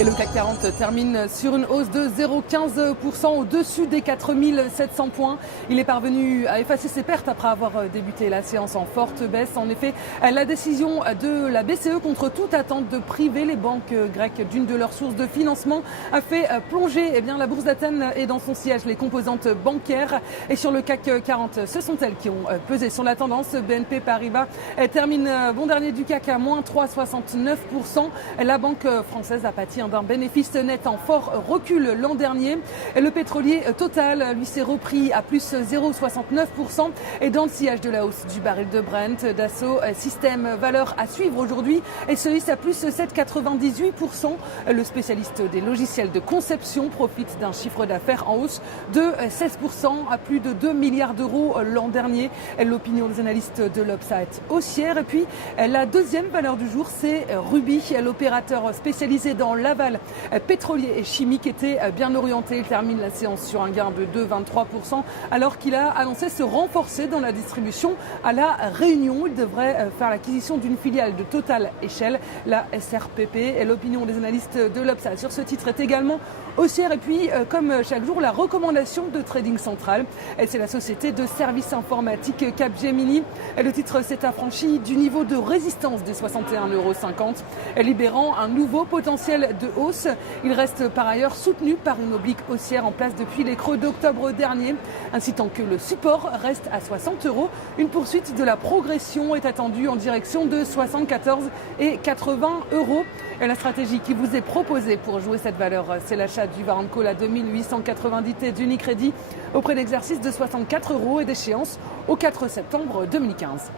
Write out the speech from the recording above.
Et le CAC 40 termine sur une hausse de 0,15% au-dessus des 4700 points. Il est parvenu à effacer ses pertes après avoir débuté la séance en forte baisse. En effet, la décision de la BCE contre toute attente de priver les banques grecques d'une de leurs sources de financement a fait plonger la bourse d'Athènes et dans son siège les composantes bancaires. Et sur le CAC 40, ce sont elles qui ont pesé sur la tendance. BNP Paribas termine bon dernier du CAC à moins 3,69%. La banque française a pâti d'un bénéfice net en fort recul l'an dernier. Le pétrolier Total, lui, s'est repris à plus 0,69% et dans le sillage de la hausse du baril de Brent. Dassault Systèmes valeurs à suivre aujourd'hui et se hisse à plus 7,98%. Le spécialiste des logiciels de conception profite d'un chiffre d'affaires en hausse de 16% à plus de 2 milliards d'euros l'an dernier. L'opinion des analystes de l'Obsa est haussière. Et puis la deuxième valeur du jour, c'est Ruby, l'opérateur spécialisé dans l'aval pétrolier et chimique était bien orienté. Il termine la séance sur un gain de 2,23% alors qu'il a annoncé se renforcer dans la distribution à la Réunion. Il devrait faire l'acquisition d'une filiale de Total et Shell, la SRPP. Et l'opinion des analystes de l'Obsa sur ce titre est également haussière. Et puis, comme chaque jour, la recommandation de Trading Central. C'est la société de services informatiques Capgemini. Le titre s'est affranchi du niveau de résistance des 61,50 €, libérant un nouveau potentiel de hausse. Il reste par ailleurs soutenu par une oblique haussière en place depuis les creux d'octobre dernier, ainsi tant que le support reste à 60 €. Une poursuite de la progression est attendue en direction de 74 et 80 €. Et la stratégie qui vous est proposée pour jouer cette valeur, c'est l'achat du Warrant Call à 2890 T d'Unicredit au prix d'exercice de 64 € et d'échéance au 4 septembre 2015.